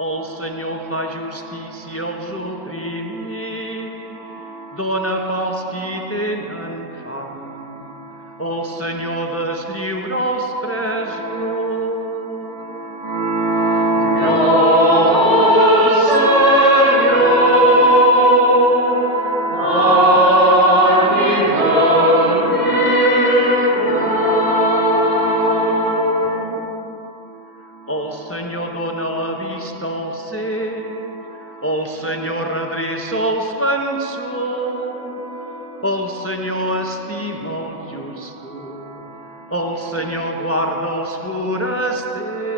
El Senyor fa justícia als oprimits, dona pa als qui tenen fam. El Senyor deslliura els presos. El Senyor dona la vista al cec, el Senyor redreça els vençuts, el Senyor estima el justos, el Senyor guarda els forasters.